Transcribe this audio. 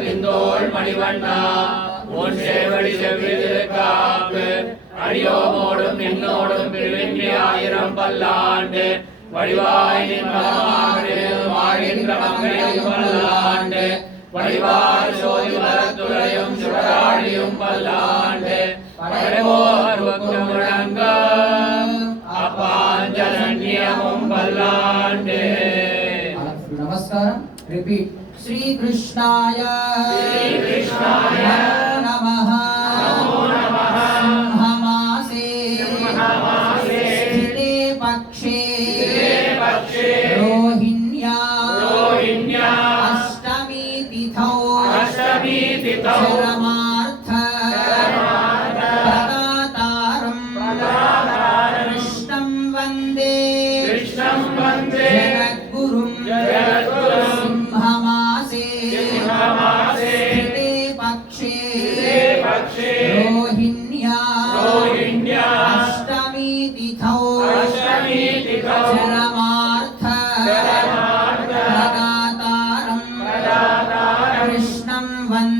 திந்தோள் மணிவண்ணா உன் சேவடி செவ்வி திருக்காப்பு அடியோமோடும் நின்னோடும் பிரிவின்றி 1000 பல்லாண்டு வடிவாய் நின் மகமாகடில் வாழ்கின்ற மங்களில் பல்லாண்டு வடிவாய் சோதி மரத்துறையும் சுடராழியும் பல்லாண்டு படைவோர் முழங்க அப்பாஞ்சரண்யமும் பல்லாண்டு. நமஸ்காரம். ரிப்பீட். श्री कृष्णाय नमः सिंहमासे स्थिते पक्षे रोहिण्या अष्टमी तिथौ चरमार्थ प्रदातारं कृष्णं वन्दे जगद्गुरुं रोहिण्या अष्टमी तिथौ चरमार्थ प्रदातारं कृष्णं वन्दे